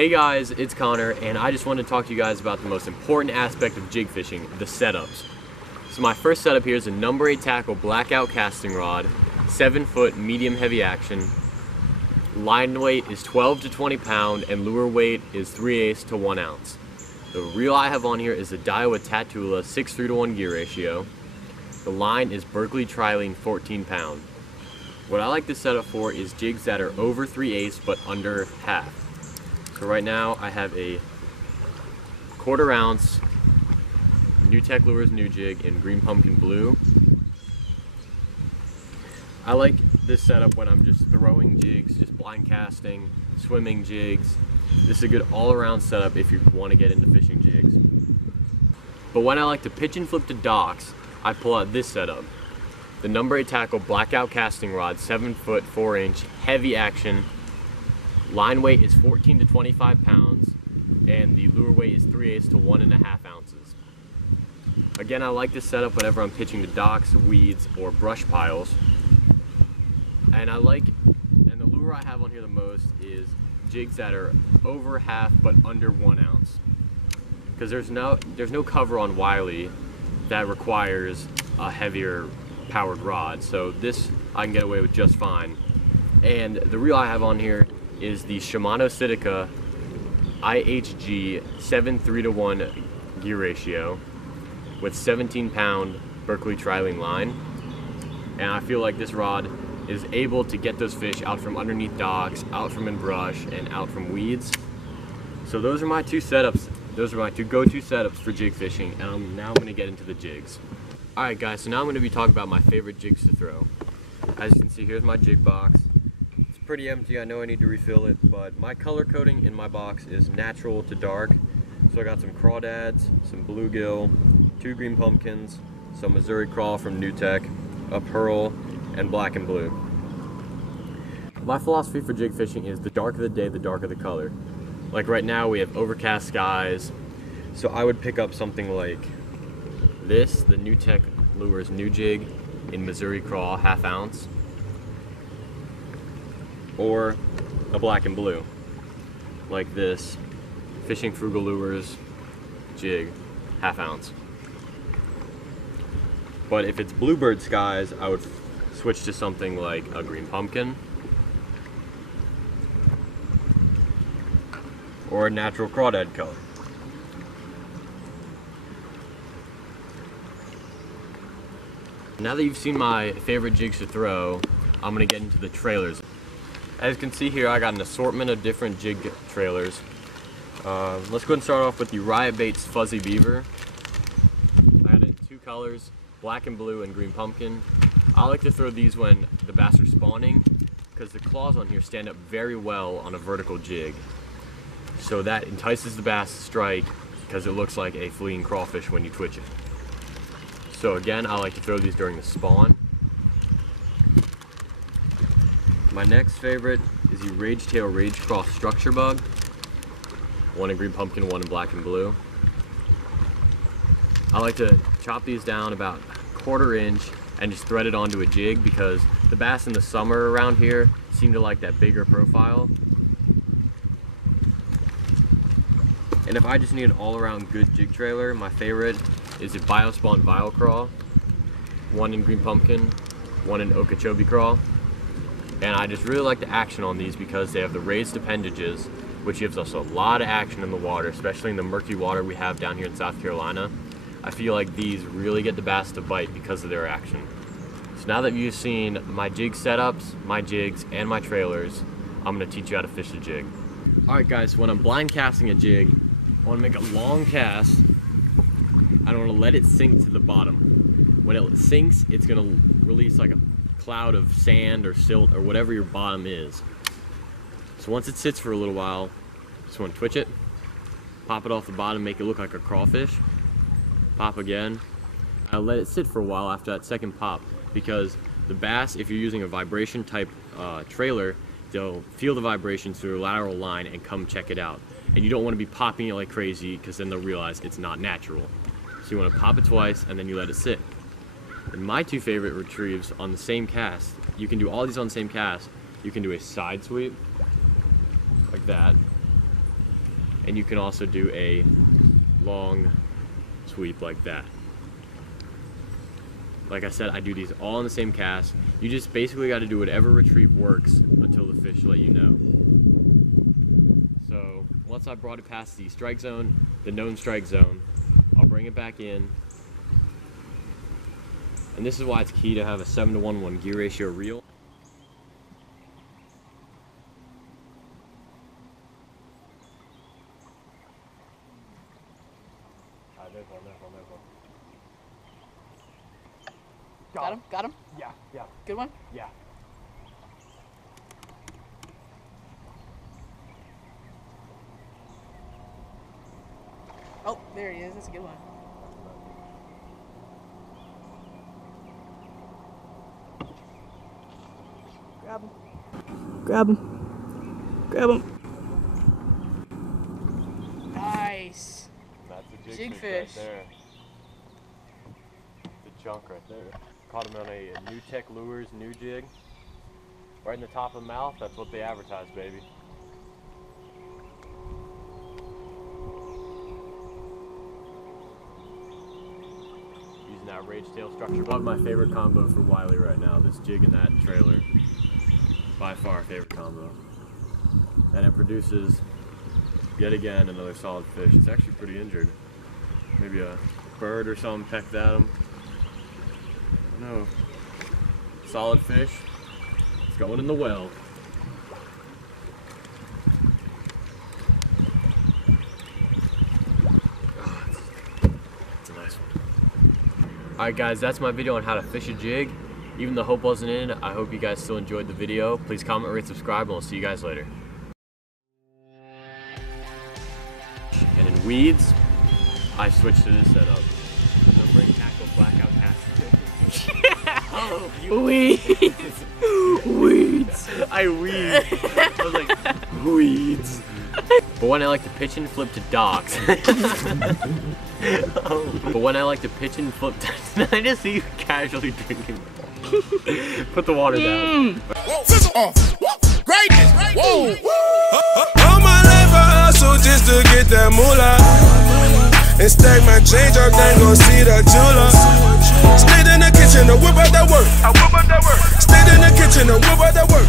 Hey guys, it's Connor, and I just wanted to talk to you guys about the most important aspect of jig fishing, the setups. So my first setup here is a number 8 tackle blackout casting rod, 7-foot medium heavy action. Line weight is 12 to 20 pound and lure weight is 3/8 to 1 ounce. The reel I have on here is the Daiwa Tatula 6:3 to 1 gear ratio. The line is Berkley Trilene 14 pound. What I like this setup for is jigs that are over 3/8 but under half. So right now I have a 1/4 ounce New Tech Lures new jig in green pumpkin blue. I like this setup when I'm just throwing jigs, just blind casting, swimming jigs. This is a good all-around setup if you want to get into fishing jigs. But when I like to pitch and flip to docks, I pull out this setup. The number 8 tackle blackout casting rod, 7-foot 4-inch heavy action. Line weight is 14 to 25 pounds and the lure weight is 3/8 to 1.5 ounces. Again, I like this setup whenever I'm pitching to docks, weeds, or brush piles. And the lure I have on here the most is jigs that are over half but under 1 ounce. Because there's no cover on Wiley that requires a heavier powered rod. So this I can get away with just fine. And the reel I have on here is the Shimano Sitica IHG 7:3 to 1 gear ratio with 17 pound Berkley Trilene line. And I feel like this rod is able to get those fish out from underneath docks, out from in brush, and out from weeds. So those are my two setups. Those are my two go-to setups for jig fishing, and now I'm going to get into the jigs. Alright guys, so now I'm going to be talking about my favorite jigs to throw. As you can see, here's my jig box. It's pretty empty, I know I need to refill it, but my color coding in my box is natural to dark. So I got some crawdads, some bluegill, 2 green pumpkins, some Missouri crawl from New Tech, a pearl, and black and blue. My philosophy for jig fishing is the darker the day, the darker the color. Like right now we have overcast skies, so I would pick up something like this, the New Tech Lures new jig in Missouri crawl 1/2 ounce, or a black and blue like this Fishing Frugal Lures jig 1/2 ounce. But if it's bluebird skies, I would switch to something like a green pumpkin or a natural crawdad color. Now that you've seen my favorite jigs to throw, I'm going to get into the trailers. As you can see here, I got an assortment of different jig trailers. Let's go ahead and start off with the Riot Baits Fuzzy Beaver. I got it in 2 colors, black and blue and green pumpkin. I like to throw these when the bass are spawning because the claws on here stand up very well on a vertical jig. So that entices the bass to strike because it looks like a fleeing crawfish when you twitch it. So again, I like to throw these during the spawn. My next favorite is the Rage Tail Rage Cross Structure Bug. 1 in green pumpkin, 1 in black and blue. I like to chop these down about 1/4 inch and just thread it onto a jig because the bass in the summer around here seem to like that bigger profile. And if I just need an all-around good jig trailer, my favorite is a Biospawn Vile Crawl. 1 in green pumpkin, 1 in Okeechobee Crawl. And I just really like the action on these because they have the raised appendages, which gives us a lot of action in the water, especially in the murky water we have down here in South Carolina. I feel like these really get the bass to bite because of their action. So now that you've seen my jig setups, my jigs, and my trailers, I'm going to teach you how to fish a jig. Alright guys, when I'm blind casting a jig, I want to make a long cast. I don't want to let it sink to the bottom. When it sinks, it's going to release like a cloud of sand or silt or whatever your bottom is. So once it sits for a little while, just want to twitch it, pop it off the bottom, make it look like a crawfish, pop again. I'll let it sit for a while after that second pop because the bass, if you're using a vibration type trailer, they'll feel the vibrations through a lateral line and come check it out. And you don't want to be popping it like crazy because then they'll realize it's not natural. So you want to pop it twice and then you let it sit. And my 2 favorite retrieves on the same cast, you can do all these on the same cast. You can do a side sweep like that, and you can also do a long sweep like that. Like I said, I do these all in the same cast. You just basically got to do whatever retrieve works until the fish let you know. So once I brought it past the strike zone, the known strike zone, I'll bring it back in. And this is why it's key to have a 7-to-1 gear ratio reel. There's one. Got him? Got him? Yeah. Good one? Yeah. Oh, there he is. That's a good one. Grab him. Grab him. Grab him. Nice. That's a Jig fish fish. right there. The chunk right there. Caught him on a New Tech Lures new jig. Right in the top of the mouth. That's what they advertise, baby. Using that rage tail structure. Probably my favorite combo for Wiley right now. This jig and that trailer. By far favorite combo. And it produces, yet again, another solid fish. It's actually pretty injured. Maybe a bird or something pecked at him. No. Solid fish. It's going in the well. Oh, it's a nice one. Alright guys, that's my video on how to fish a jig. Even though Hope wasn't in, I hope you guys still enjoyed the video. Please comment, rate, subscribe, and we'll see you guys later. And in weeds, I switched to this setup. Numbering tackle, blackout cast. Oh, weeds. Weeds. I weed. I was like, weeds. But when I like to pitch and flip to docks. But when I like to pitch and flip to, I just see you casually drinking. Put the water down. Greatness. Whoa. All my life I hustle just to get that moolah. And stack my change up, then go see the jeweler. Stayed in the kitchen to whip out that work. Stayed in the kitchen to whip out that work.